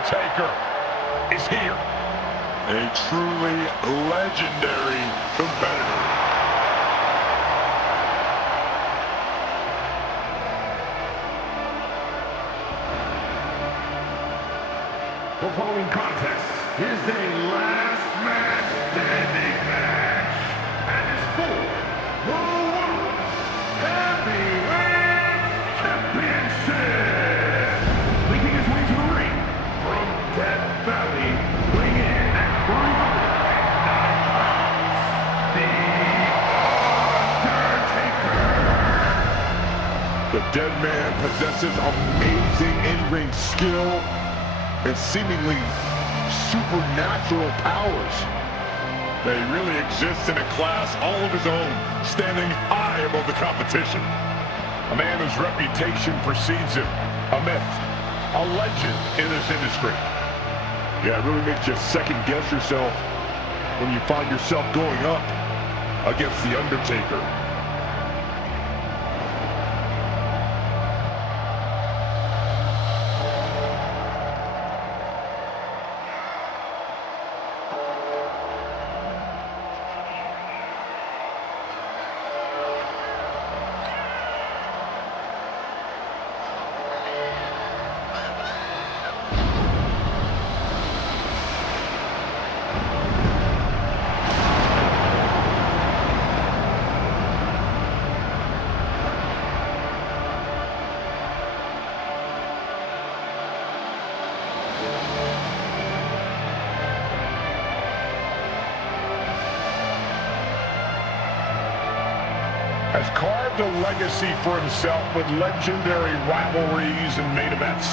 Undertaker is here. A truly legendary competitor. The following contest is a last man standing match and is for the World Heavyweight Championship. Making his way to the ring from Death Valley, weighing in at 309 pounds, The Undertaker. The dead man possesses amazing in-ring skill and seemingly supernatural powers. He really exists in a class all of his own, standing high above the competition. A man whose reputation precedes him, a myth, a legend in this industry. Yeah, it really makes you second guess yourself when you find yourself going up against The Undertaker. Has carved a legacy for himself with legendary rivalries and main events.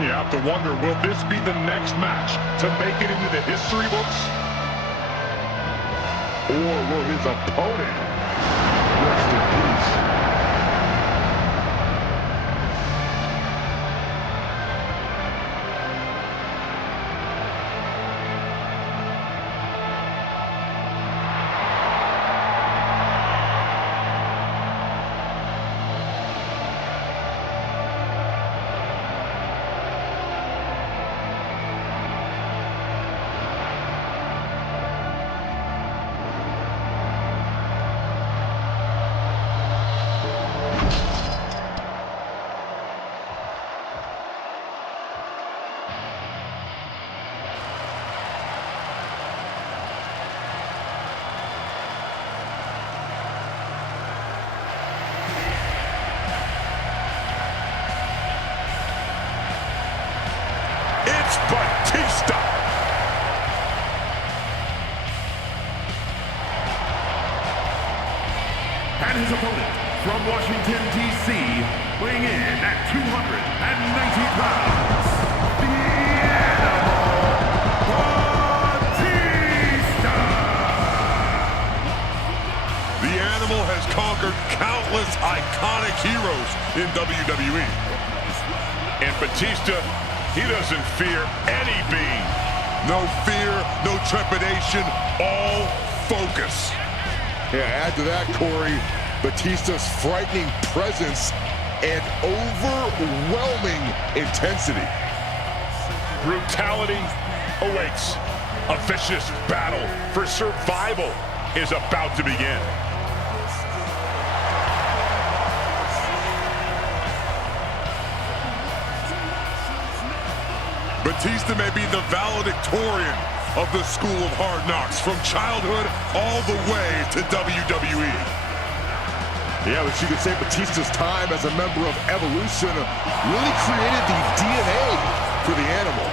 You have to wonder, will this be the next match to make it into the history books? Or will his opponent rest in peace? Batista. And his opponent from Washington, D.C., weighing in at 290 pounds, the Animal, Batista. The Animal has conquered countless iconic heroes in WWE. And Batista, he doesn't fear any being. No fear, no trepidation, all focus. Yeah, add to that, Corey, Batista's frightening presence and overwhelming intensity. Brutality awaits. A vicious battle for survival is about to begin. Batista may be the valedictorian of the School of Hard Knocks, from childhood all the way to WWE. Yeah, but you could say Batista's time as a member of Evolution really created the DNA for the Animal.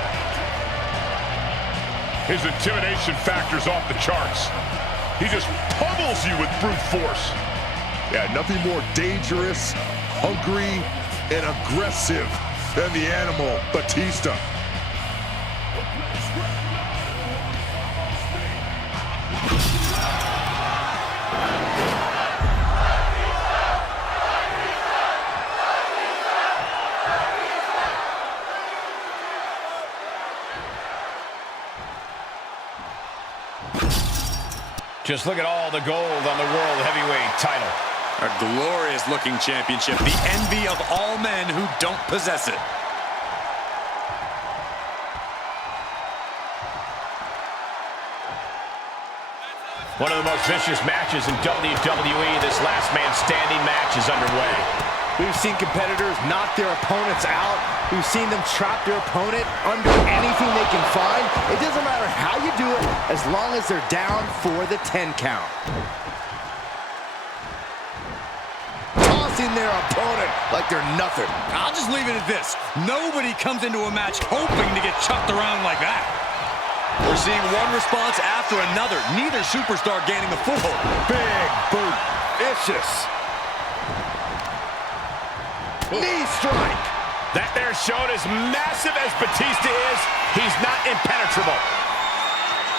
His intimidation factor's off the charts. He just pummels you with brute force. Yeah, nothing more dangerous, hungry, and aggressive than the Animal, Batista. Just look at all the gold on the World Heavyweight title. A glorious-looking championship, the envy of all men who don't possess it. One of the most vicious matches in WWE. This last man standing match is underway. We've seen competitors knock their opponents out. We've seen them trap their opponent under anything they can find. It doesn't matter how you do it, as long as they're down for the 10 count. Tossing their opponent like they're nothing. I'll just leave it at this. Nobody comes into a match hoping to get chucked around like that. We're seeing one response after another. Neither superstar gaining the foothold. Big boot. Vicious. Knee strike. That there showed as massive as Batista is, he's not impenetrable.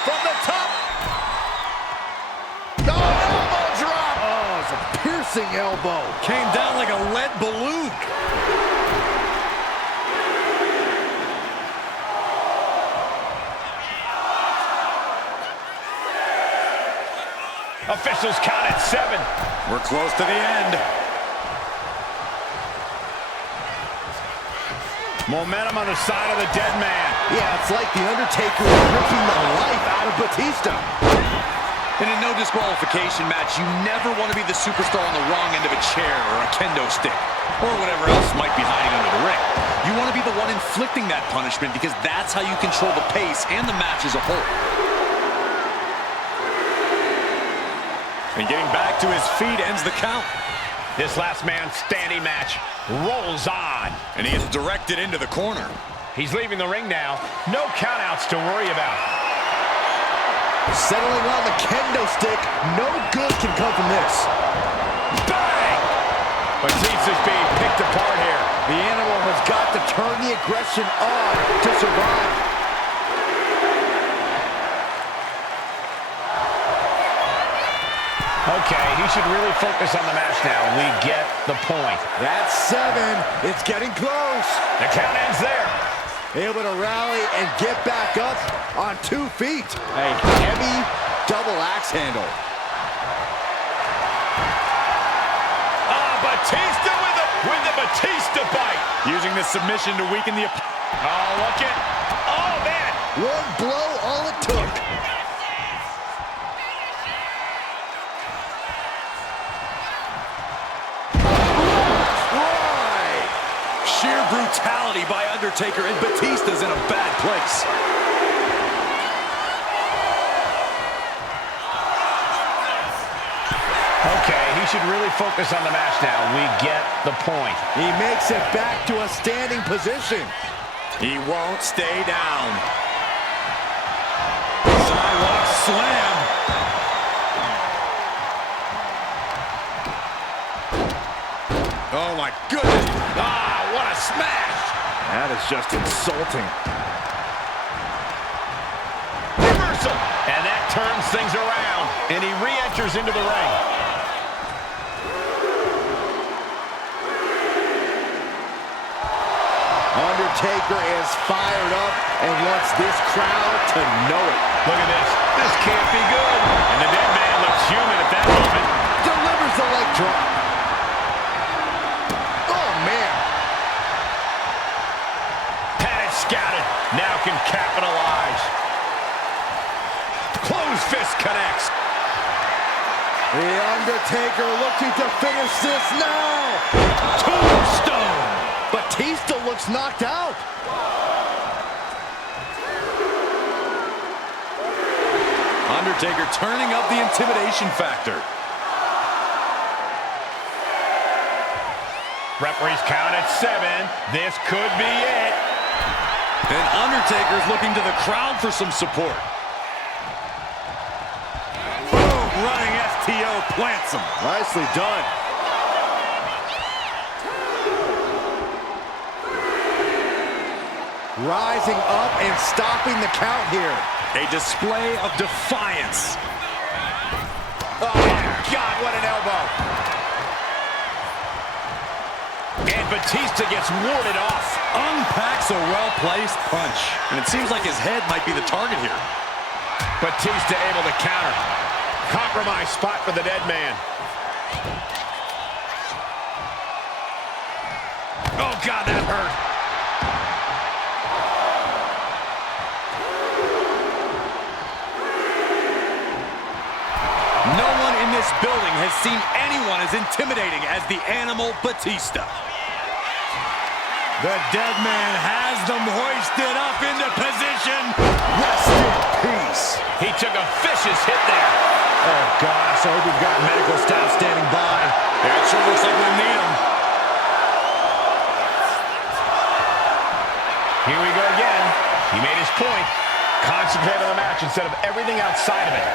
From the top. Oh, elbow drop. Oh, it's a piercing elbow. Came down like a lead balloon. Officials count at 7. We're close to the end. Momentum on the side of the dead man. Yeah, it's like the Undertaker is ripping the life out of Batista. In a no disqualification match, you never want to be the superstar on the wrong end of a chair or a kendo stick, or whatever else might be hiding under the ring. You want to be the one inflicting that punishment, because that's how you control the pace and the match as a whole. And getting back to his feet ends the count. This last man standing match rolls on. And he is directed into the corner. He's leaving the ring now. No countouts to worry about. Settling on the kendo stick. No good can come from this. Bang! Batista's being picked apart here. The animal has got to turn the aggression on to survive. Okay, he should really focus on the match now. We get the point. That's 7. It's getting close. The count ends there. Able to rally and get back up on 2 feet. A heavy double axe handle. Batista with the Batista bite. Using this submission to weaken the opponent. Oh, look at. Oh, man. One blow, all it took. Sheer brutality by Undertaker, and Batista's in a bad place. Okay, he should really focus on the match now. We get the point. He makes it back to a standing position. He won't stay down. Sidewalk slam. Oh my goodness. Ah, what a smash. That is just insulting. Reversal. And that turns things around. And he re-enters into the ring. Undertaker is fired up and wants this crowd to know it. Look at this. This can't be good. And the dead man looks human at that moment. Delivers the leg drop. Oh, man. Had it scouted. Now can capitalize. Closed fist connects. The Undertaker looking to finish this now. Tombstone. Batista looks knocked out. Undertaker turning up the intimidation factor. Referees count at 7. This could be it. And Undertaker's looking to the crowd for some support. Boom, running STO plants him. Nicely done. Rising up and stopping the count here. A display of defiance. Oh, God, what an elbow. And Batista gets warded off. Unpacks a well-placed punch. And it seems like his head might be the target here. Batista able to counter. Compromise spot for the dead man. Oh, God, that hurt. building has seen anyone as intimidating as the Animal Batista. The dead man has them hoisted up into position. Rest in peace. He took a vicious hit there. Oh, gosh, I hope we've got medical staff standing by. Yeah, it sure looks like we need them. Here we go again. He made his point. Concentrate on the match instead of everything outside of it.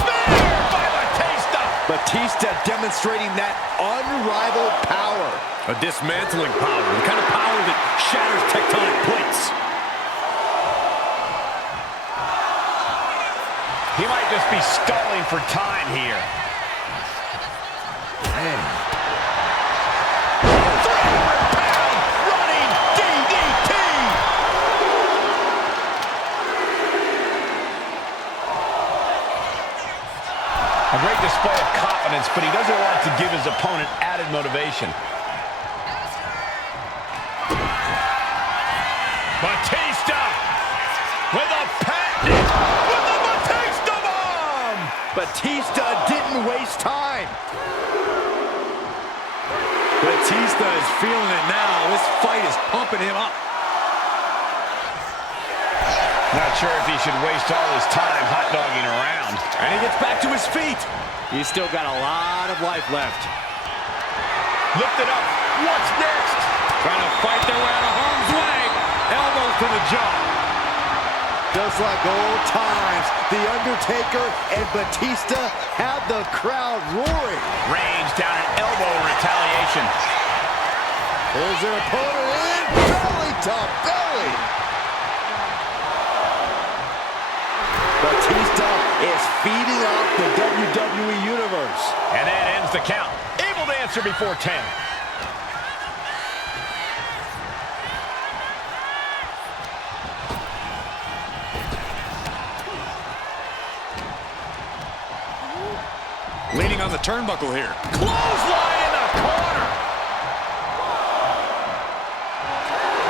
Spear by Batista! Batista demonstrating that unrivaled power. A dismantling power, the kind of power that shatters tectonic plates. He might just be stalling for time here. Man. 300-pound running DDT! A great display of confidence, but he doesn't want to give his opponent added motivation. Batista with a patent, with a Batista bomb! Batista didn't waste time. Batista is feeling it now. This fight is pumping him up. Not sure if he should waste all his time hot-dogging around. And he gets back to his feet. He's still got a lot of life left. Lift it up. What's next? Trying to fight their way out of harm's way. Elbows to the jaw. Just like old times, The Undertaker and Batista have the crowd roaring. Range down an elbow in retaliation. There's their opponent in. Belly to belly. Batista is feeding off the WWE Universe. And that ends the count. Able to answer before 10. Leaning on the turnbuckle here. Clothesline in the corner.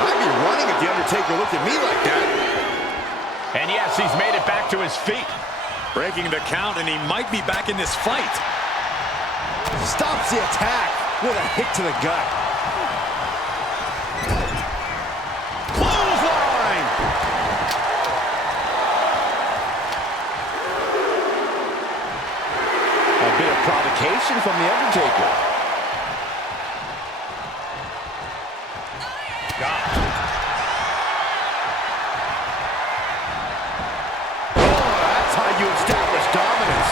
I'd be running if The Undertaker looked at me like that. And yes, he's made it back to his feet. Breaking the count, and he might be back in this fight. Stops the attack with a hit to the gut. Clothesline. A bit of provocation from The Undertaker. That's how you establish dominance.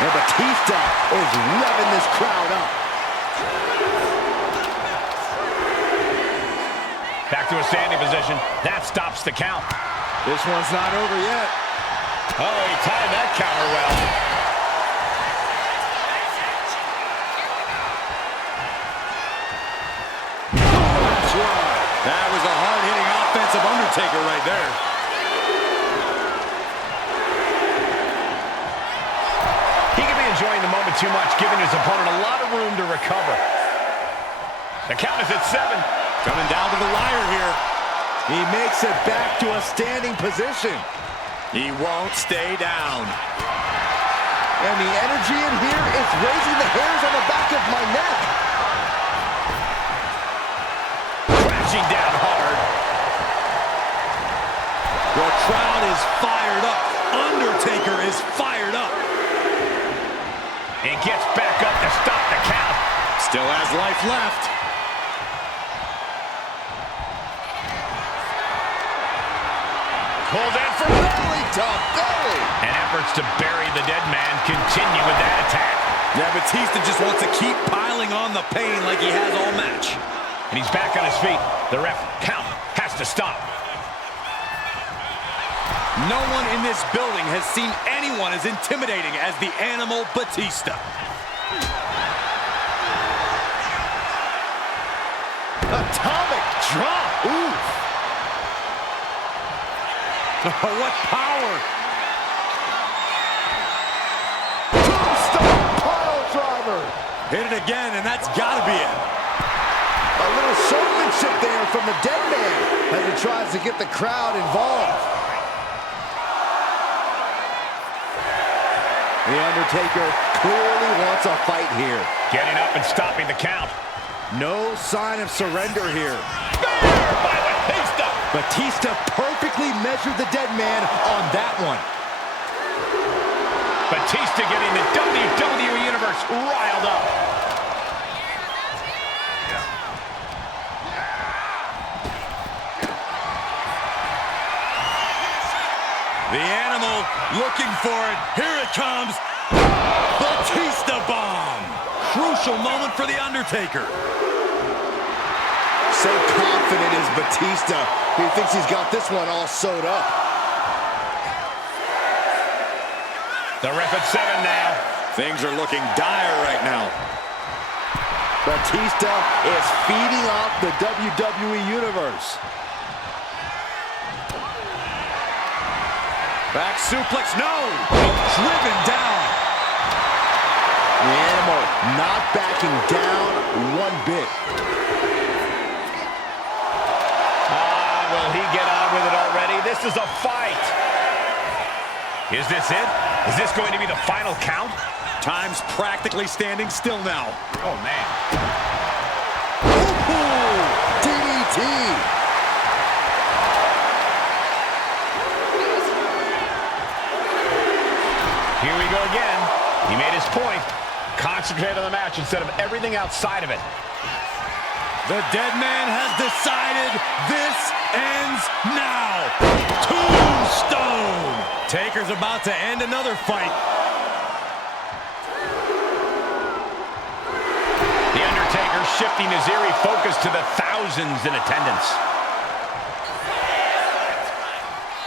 And Batista is revving this crowd up. Back to a standing position. That stops the count. This one's not over yet. Oh, he timed that counter well. That was a hard-hitting offensive Undertaker right there. He could be enjoying the moment too much, giving his opponent a lot of room to recover. The count is at 7. Coming down to the wire here. He makes it back to a standing position. He won't stay down. And the energy in here is raising the hairs on the back of my neck. Crashing down hard. The crowd is fired up. Undertaker is fired up. He gets back up to stop the count. Still has life left. Pulled in for Belly to belly. and efforts to bury the dead man continue with that attack. Yeah, Batista just wants to keep piling on the pain like he has all match. And he's back on his feet. The ref count has to stop. No one in this building has seen anyone as intimidating as the Animal Batista. Atomic drop. Oof. Oh, what power! Tombstone pile driver. Hit it again, and that's gotta be it. A little showmanship there from the dead man as he tries to get the crowd involved. The Undertaker clearly wants a fight here. Getting up and stopping the count. No sign of surrender here. Spear by Batista. Batista perfectly measured the dead man on that one. Batista getting the WWE Universe riled up. The Animal looking for it. Here it comes. Batista bomb. Crucial moment for The Undertaker. So confident is Batista. He thinks he's got this one all sewed up. The ref at 7 now. Things are looking dire right now. Batista is feeding off the WWE Universe. Back suplex, no! Driven down. The Animal not backing down one bit. Will he get on with it already? This is a fight. Is this it? Is this going to be the final count? Time's practically standing still now. Oh, man. Ooh, DDT. Here we go again. He made his point. Concentrate on the match instead of everything outside of it. The dead man has decided this ends now. Tombstone. Taker's about to end another fight. The Undertaker shifting his eerie focus to the thousands in attendance.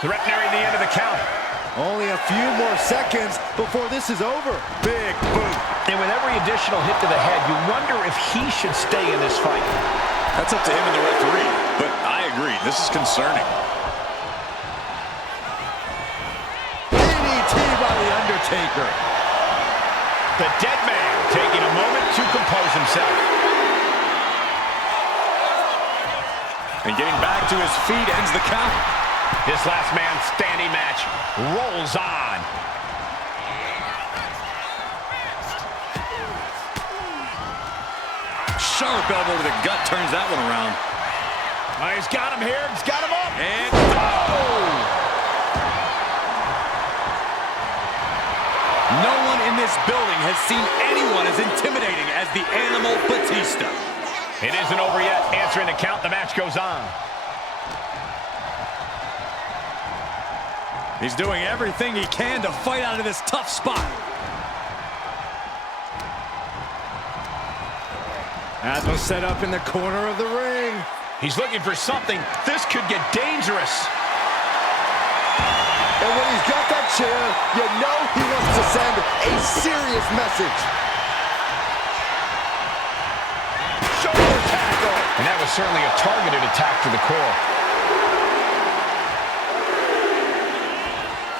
The ref nearing the end of the count. Only a few more seconds before this is over. Big boot. And with every additional hit to the head, you wonder if he should stay in this fight. That's up to him and the referee, but I agree, this is concerning. DDT by The Undertaker. The dead man taking a moment to compose himself. And getting back to his feet ends the count. This last man standing match rolls on. Sharp elbow to the gut turns that one around. Oh, he's got him here. He's got him up. And no one in this building has seen anyone as intimidating as the Animal Batista. It isn't over yet. Answering the count, the match goes on. He's doing everything he can to fight out of this tough spot. Asma set up in the corner of the ring. He's looking for something. This could get dangerous. And when he's got that chair, you know he wants to send a serious message. Shoulder tackle. And that was certainly a targeted attack to the core.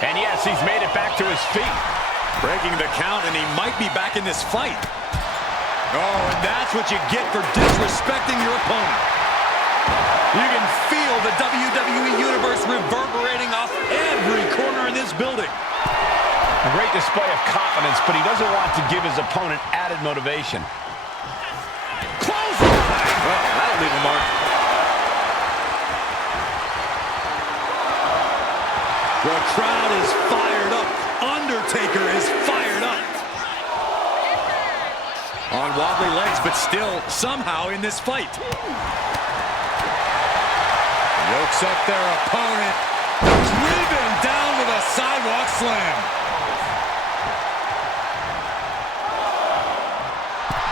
And yes, he's made it back to his feet. Breaking the count, and he might be back in this fight. Oh, and that's what you get for disrespecting your opponent. You can feel the WWE Universe reverberating off every corner in this building. A great display of confidence, but he doesn't want to give his opponent added motivation. Close line! Well, that'll leave a mark. The crowd is fired up. Undertaker is fired up. On wobbly legs, but still somehow in this fight. Yokes up their opponent. Driven down with a sidewalk slam.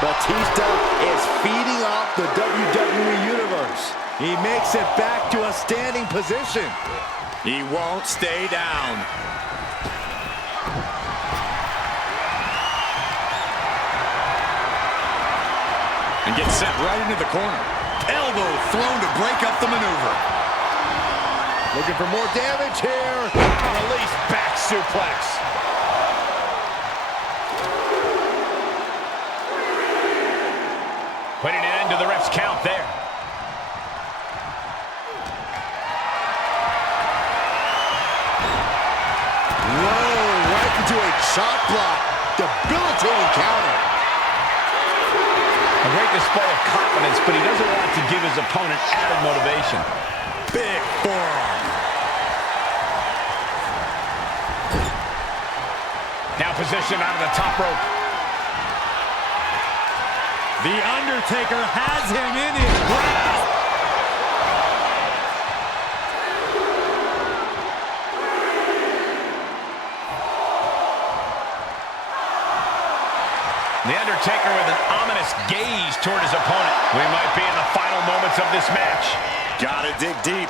Batista is feeding off the WWE Universe. He makes it back to a standing position. He won't stay down. And gets sent right into the corner. Elbow thrown to break up the maneuver. Looking for more damage here. Release back suplex. Putting an end to the ref's count there. Whoa, right into a shot block. Debilitating counter. A great display of confidence, but he doesn't want to give his opponent added motivation. Big forearm. Now positioned out of the top rope. The Undertaker has him in his grasp. The Undertaker with an ominous gaze toward his opponent. We might be in the final moments of this match. Gotta dig deep.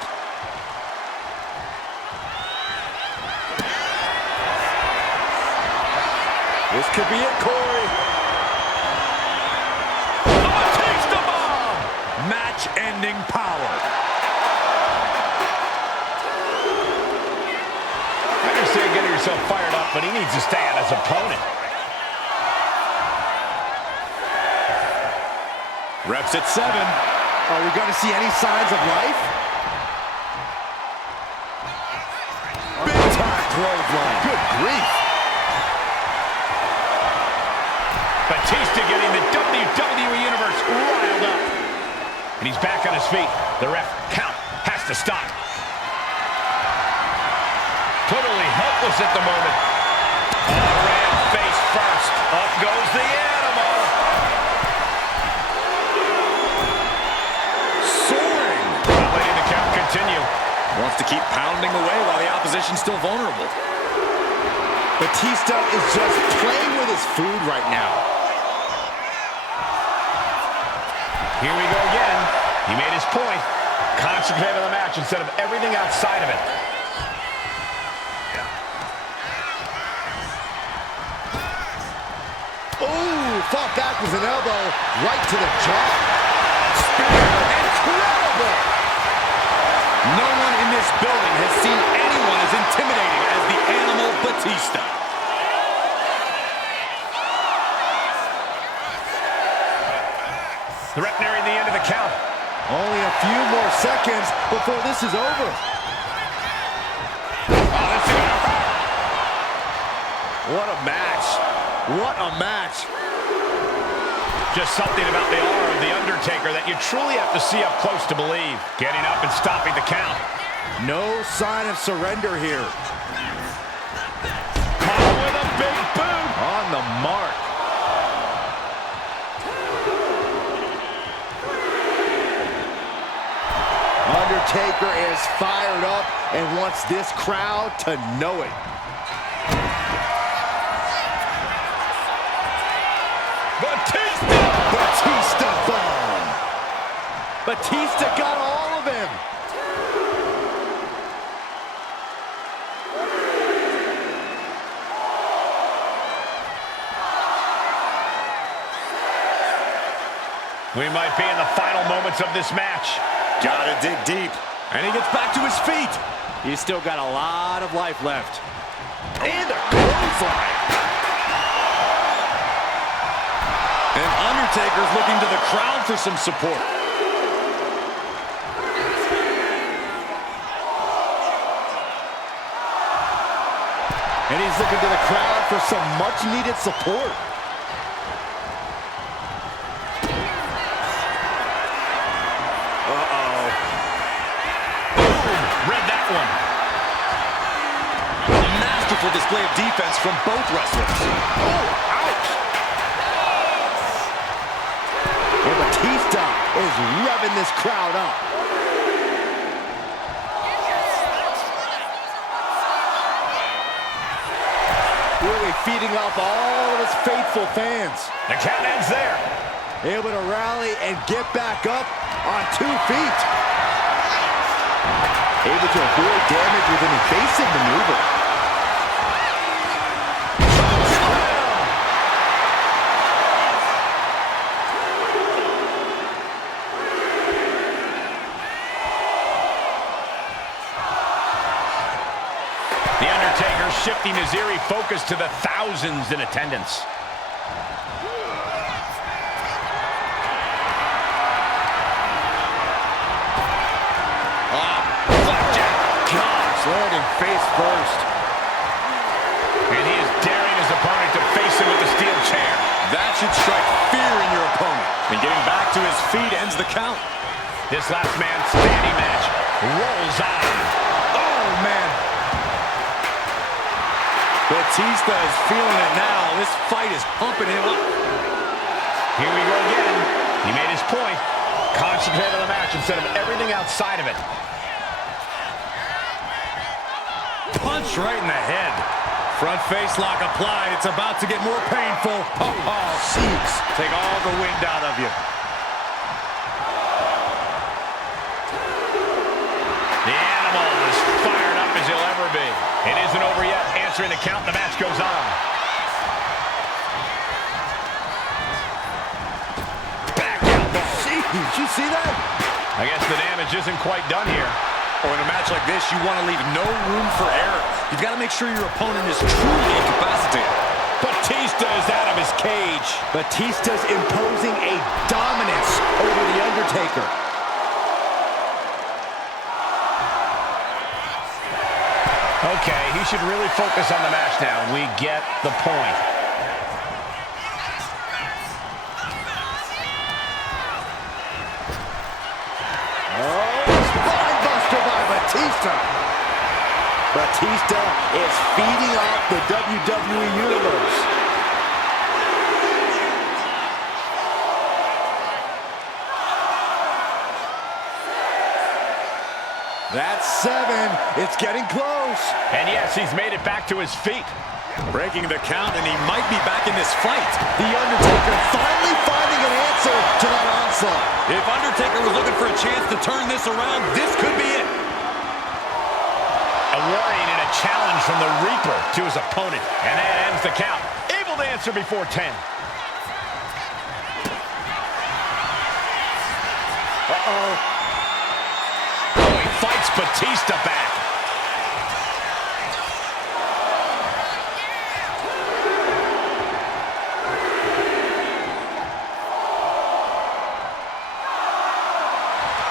This could be it, Corey. Batista bomb. Match-ending power. I understand getting yourself fired up, but he needs to stay on his opponent. Reps at 7. Are we going to see any signs of life? Big-time clothesline. Good grief. Batista getting the WWE Universe riled up. And he's back on his feet. The ref count has to stop. Totally helpless at the moment. Ran face first. Up goes the animal. Soaring. Not letting the count continue. Wants to keep pounding away while the opposition's still vulnerable. Batista is just playing with his food right now. Here we go again. He made his point. Concentrate on the match instead of everything outside of it. Ooh, fought back with an elbow right to the jaw. Spear, incredible! No one in this building has seen anyone as intimidating as the Animal Batista. The ref nearing the end of the count. Only a few more seconds before this is over. What a match. What a match. Just something about the aura of The Undertaker that you truly have to see up close to believe. Getting up and stopping the count. No sign of surrender here. Caught with a big boot. On the mark. Undertaker is fired up and wants this crowd to know it. Batista bomb. Batista got all of him. We might be in the final moments of this match. Gotta dig deep. And he gets back to his feet. He's still got a lot of life left. And a clothesline. And Undertaker's looking to the crowd for some support. And he's looking to the crowd for some much-needed support. Uh-oh. Boom! Read that one. A masterful display of defense from both wrestlers. Oh, ouch! And Batista is revving this crowd up. Really feeding off all of his faithful fans. The count ends there. Able to rally and get back up on 2 feet. Able to avoid damage with an evasive maneuver. The Undertaker shifting his eerie focus to the thousands in attendance. Landing face first. And he is daring his should strike fear in your opponent. And getting back to his feet ends the count. This last man standing match rolls on. Oh, man. Batista is feeling it now. This fight is pumping him up. Here we go again. He made his point. Concentrate on the match instead of everything outside of it. Punch right in the head. Front face lock applied. It's about to get more painful. Oh, jeez. Take all the wind out of you. The animal is fired up as he'll ever be. It isn't over yet. Answering the count, the match goes on. Back out. Jeez, did you see that? I guess the damage isn't quite done here. Oh, in a match like this, you want to leave no room for error. You've got to make sure your opponent is truly incapacitated. Batista is out of his cage. Batista's imposing a dominance over The Undertaker. Okay, he should really focus on the match now. We get the point. Batista. Batista is feeding off the WWE Universe. That's 7. It's getting close. And yes, he's made it back to his feet. Breaking the count, and he might be back in this fight. The Undertaker finally finding an answer to that onslaught. If Undertaker was looking for a chance to turn this around, this could be it. A warning and a challenge from the Reaper to his opponent. And that ends the count. Able to answer before 10. Uh-oh. Oh, he fights Batista back.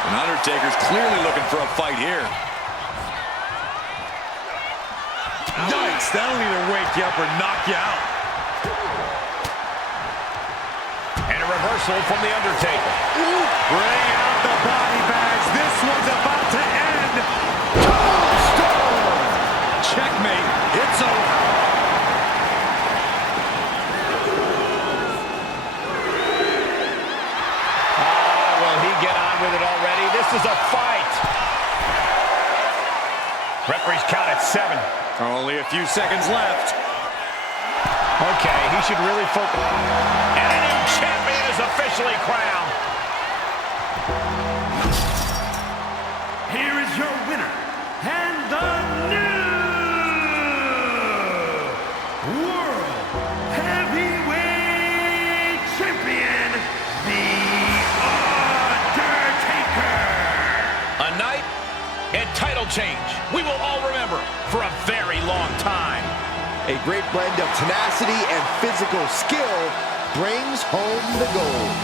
And Undertaker's clearly looking for a fight here. Yikes, that'll either wake you up or knock you out. And a reversal from The Undertaker. Ooh. Bring out the body bags. This one's about to end. Tombstone. Checkmate. It's over. Will he get on with it already? This is a fight. Referee's count at 7. Only a few seconds left. Okay, he should really focus. And a new champion is officially crowned. Here is your winner, and the new World Heavyweight Champion, The Undertaker. A night and title change we will all remember for a very long time. A great blend of tenacity and physical skill brings home the gold.